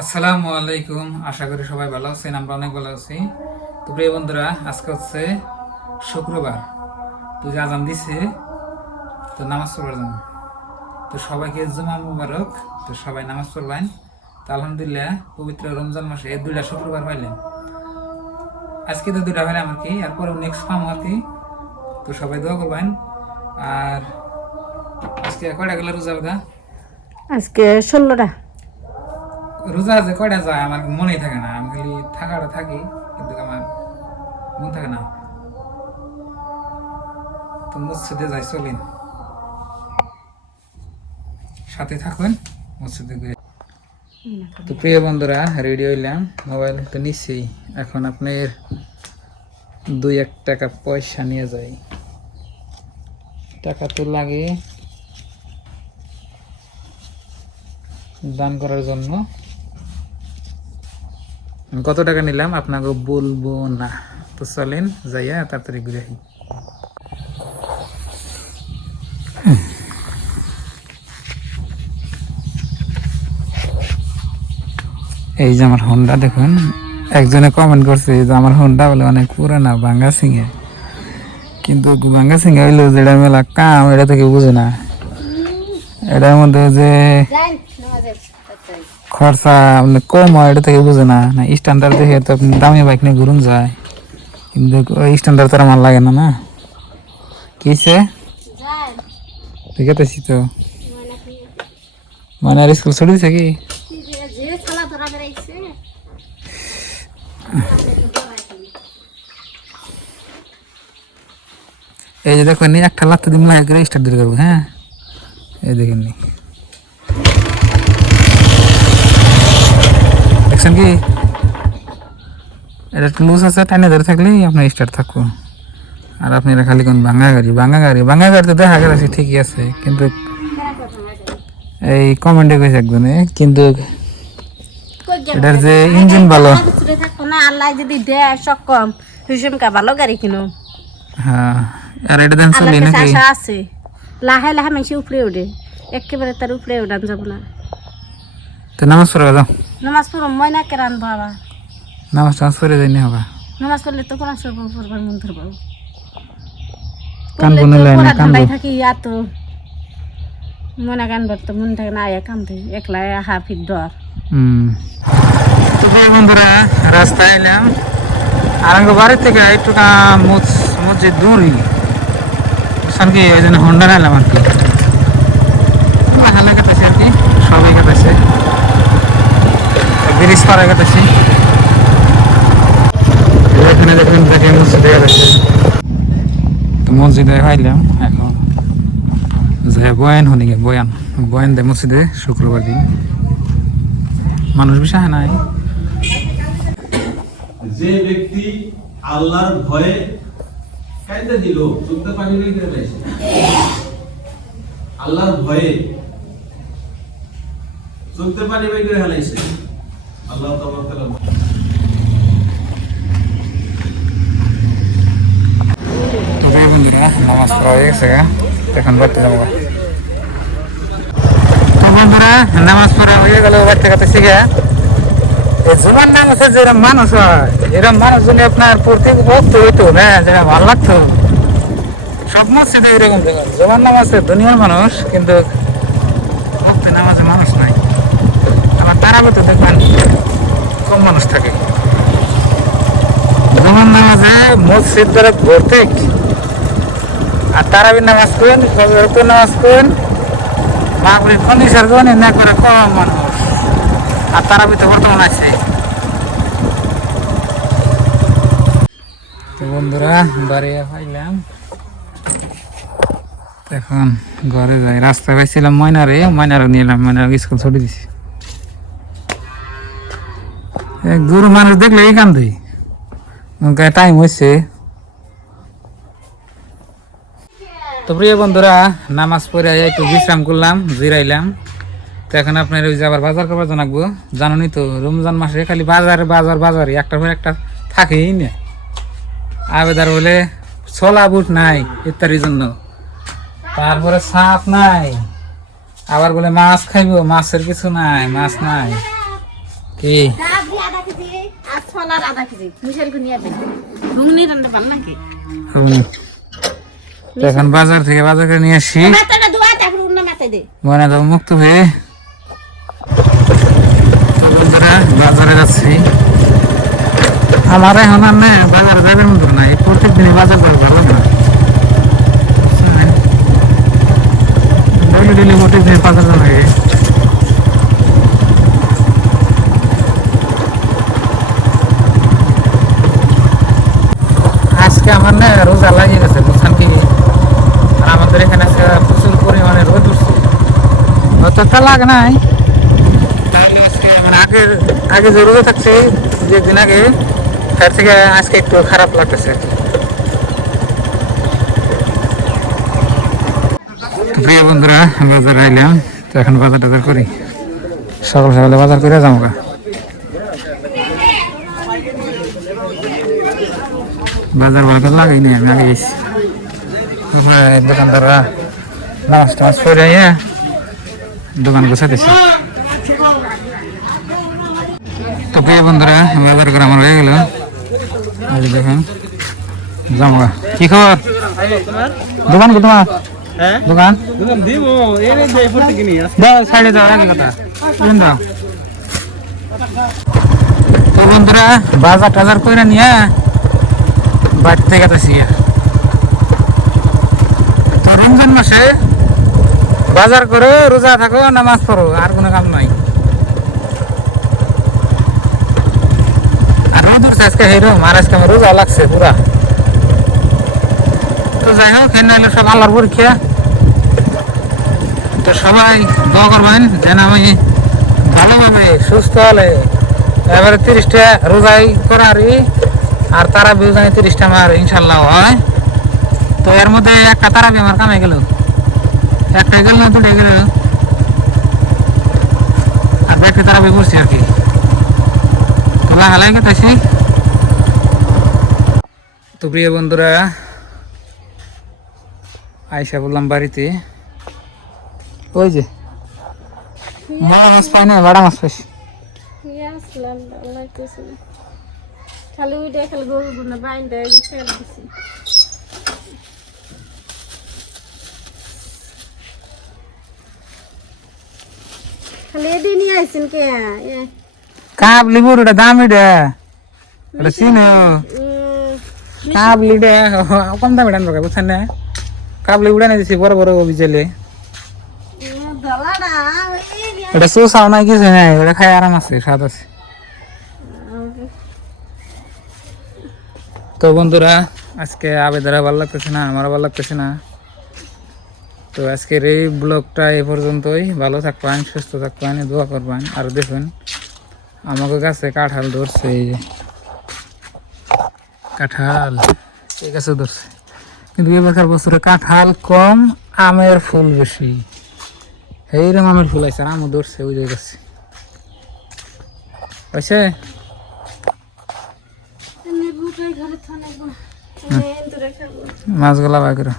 আসসালামু আলাইকুম। আশা করি সবাই ভালো আছেন, আমরা অনেক ভালো আছি। তো প্রিয় বন্ধুরা, আজকে হচ্ছে শুক্রবার, তো যে আজান দিছে, তো নামাজ পড়বার জন্য। তো সবাইকে জুমা মুবারক। তো সবাই নামাজ পড়বেন। তো আলহামদুলিল্লাহ পবিত্র রমজান মাসে দুইটা শুক্রবার পাইলেন। আজকে তো দুইটা পাইলাম আর কি, আর পরে নেক্সট পাবো আর কি। তো সবাই দোয়া করবেন। আর আজকে কয়টা গেলে রোজা ওটা? আজকে 16টা। রোজা আছে কয়টা যায় আমার মনেই থাকে না, আমি খালি থাকাটা থাকি কিন্তু আমার মন থাকে না। তো মসজিদে যাই, চলেন সাথে থাকুন মসজিদে গিয়ে। তো প্রিয় বন্ধুরা, রেডি হইলাম, মোবাইল তো নিচ্ছি। এখন আপনার 2-1 টাকা পয়সা নিয়ে যাই, টাকা তো লাগে দান করার জন্য। আমি কত টাকা নিলাম আপনাকে বলবো না। তো চলেন যাইয়া তাড়াতাড়ি ঘুরে আসি। এই যে আমার হোন্ডা দেখুন, একজনে কমেন্ট করছে যে আমার হোন্ডা বলে অনেক পুরানা ভাঙ্গা সিংহে, কিন্তু ভাঙ্গা সিংহে হইলো যেটা মেলা কাম, এটা থেকে বুঝে না। এটার মধ্যে যে খরচা মানে কম হয়, এটা থেকে বুঝে না। না স্ট্যান্ডার্ড দেখে তো আপনি দামি বাইক নিয়ে ঘুরুন যায়, কিন্তু ওই স্ট্যান্ডার্ড তো আমার লাগে না। না কিসে ঠিক আছে তো, মানে আর স্কুল ছুটি দিছে কি? এই যে দেখুন, একটা লাত্তি দিন মাইক করে স্টার্ট দিতে পারবো। হ্যাঁ, এই দেখেন নি, দেখছেন কি? এটা একটু লুজ আছে, টাইনে ধরে থাকলেই আপনার স্টার্ট থাকবো। আর আপনারা খালি কোন ভাঙা গাড়ি তো দেখা গেছে ঠিকই আছে, কিন্তু এই কমেন্টে কইছে একজনে, কিন্তু এটার যে ইঞ্জিন ভালো। আল্লাহ যদি দেয় সক্ষম হিসেমকা ভালো গাড়ি কিনো। হ্যাঁ, আর এটা দেন চলি নাকি? আশা আছে, লাহে লাহে মেশি উপরে উঠে, একেবারে তার উপরে উঠান যাব না। তো নামাজ পড়া যাও, নামাজ পড়ো, মই না কেরান বাবা। নামাজ টামাজ পড়ে যাইনি হবে। নামাজ পড়লে তো কোন সব পড়বার মন ধরবো, কান কোন লাইন না কান থাকি এত মনে কানবার তো মন থাকে না, আয়া কান্দে একলা হাফির ডর। তো বন্ধুরা, রাস্তায় এলাম, আর আমার বাড়ির থেকে একটু মসজিদ দূরই কি, ওই জন্য হন্ডা নিলাম আর কি। ভালো কাটাছি আর কি, সবাই কাটাছে, ব্রিজ পাড়া কাটাছি। এখানে দেখবেন দেখে মসজিদে গেছে, তো মসজিদে খাইলাম। এখন যে বয়ান হনি গে, বয়ান দেয় মসজিদে শুক্রবার দিন, মানুষ বিষয় নাই। যে ব্যক্তি আল্লাহর ভয়ে কাঁদতে দিল, চোখে পানি বের করে ফেলেছে আল্লাহর ভয়ে, চোখে পানি বের করে ফেলেছে। আল্লাহ তাআলা তো বন্ধুরা, নামাজ পড়া হয়ে গেছে, এখন বাড়তে যাবো। তো বন্ধুরা, নামাজ পড়া হয়ে গেল, বাড়তে কাছে শিখে জুমার নাম আছে, যেরকম মানুষ হয় এরকম মানুষ যদি আপনার প্রত্যেক ভক্ত হইতো না, যেটা ভালো লাগতো। সব মসজিদে এরকম দেখুন, জুমার নাম আছে দুনিয়ার মানুষ, কিন্তু ভক্ত নামাজে মানুষ নাই। আবার তারাবে তো দেখবেন কম মানুষ থাকে। জুমার নামাজে মসজিদ ধরে ভর্তি, আর তারাবির নামাজ করেন, ফজরের নামাজ করেন, মাগরিব ফনিসার গনে না করে কম মানুষ। আর তারাবি তো বর্তমান আছে। তো বন্ধুরা, বাড়ি পাইলাম, এখন ঘরে যাই। রাস্তায় পাইছিলাম ময়নারও নিলাম, ময়নার স্কুল ছুটি দিছি। দূর মানুষ দেখলে এই কান দিই, টাইম হয়েছে। তো প্রিয় বন্ধুরা, নামাজ পড়ে একটু বিশ্রাম করলাম, জিরাইলাম। তো এখন আপনার ওই যে আবার বাজার করবার জানাবো। জানুনি তো, রমজান মাসে খালি বাজারই একটার পর একটা থাকেই না। আবেদার বলে ছোলা বুট নাই ইত্যাদির জন্য, তারপরে সাপ নাই, আবার বলে মাছ খাইব, মাছের কিছু নাই, মাছ নাই। কি ডাবলি আধা কেজি আর ছোলার আধা কেজি মিশাল করে নিয়ে যাবেন ঘুগনি রান্না পান নাকি তো এখন বাজার থেকে বাজার করে নিয়ে আসি মাথাটা ধোয়া তারপর অন্য মাথায় দে মনে তো মুক্ত হয়ে তো বন্ধুরা বাজারে যাচ্ছি আমার এখন আর না বাজারে যাবেন মতো না এই প্রত্যেক দিনই বাজার করে ভালো না ডেলি ডেলি প্রত্যেক দিন বাজার যাওয়া লাগে আজকে আমার না রোজা লাগিয়ে গেছে বুঝছেন কি আর আমাদের এখানে আজকে প্রচুর পরিমাণে রোদ উঠছে অতটা লাগে নাই তাহলে আজকে মানে আগে যে রোজা থাকছে যে দিন আগে তার থেকে আজকে একটু খারাপ লাগতেছে প্রিয় বন্ধুরা বাজারে আইলাম তো এখন বাজার টাজার করি সকাল সকালে বাজার করে যাবো গা বাজার বাজার লাগাই নি আমি আগে গেছি দোকানদাররা নামাজ টামাজ পড়ে দোকান গোছাতেছে তো প্রিয় বন্ধুরা বাজার করে আমার হয়ে গেল দেখুন যাবো গা কি খবর দোকান কো তোমার দোকান দাও সাইডে দাও রাখি কথা দাও তো বন্ধুরা বাজার টাজার করে নিয়ে বাড়ি থেকে গেছি তো রমজান মাসে বাজার করো রোজা থাকো নামাজ পড়ো আর কোনো কাম নাই আর রোদ উঠছে আজকে হেরম আর আজকে আমার রোজা লাগছে পুরা তো যাই হোক এখানে হলো সব আল্লাহর পরীক্ষা তো সবাই দোয়া করবেন যেন আমি ভালোভাবে সুস্থ হলে এবারে 30টা রোজাই করারই আর তারা বিউজানি 30টা আমার ইনশাল্লাহ হয় তো এর মধ্যে একটা তারা আমার কামে গেল একটাই গেল না দুটাই গেল আর একটা তারা করছি আর কি তোলা হালাই কথাছি তো প্রিয় বন্ধুরা আয়সা বললাম বাড়িতে ওই যে মাছ পাই না বাড়া মাছ পাইছি খালি ওইটা খালি গরু গুলো বাইন দেয় ফেল দিছি খালি এদিন নিয়ে আইছেন কে কাবলি বুড়োটা দাম এটা ওটা চিনো কাবলি ডে কম দাম এটা আনবো বুঝছেন না কাবলি উড়ে না দিছি বড় বড় বিজেলে এটা চোষাও নাই কিছু নাই ওটা খাই আরাম আছে স্বাদ আছে তো বন্ধুরা আজকে আবেদারা ভালো লাগতেছে না আমারও ভালো লাগতেছে না তো আজকের এই ব্লগটা এই পর্যন্তই ভালো থাকবেন সুস্থ থাকবেন দোয়া করবেন আর দেখবেন আমাকে গাছে কাঁঠাল ধরছে এই যে কাঁঠাল এই গাছে ধরছে কিন্তু এবারকার বছরে কাঁঠাল কম আমের ফুল বেশি এইরকম আমের ফুল আছে আর আমও ধরছে ওই গাছে আছে মাছগুলা বাই করে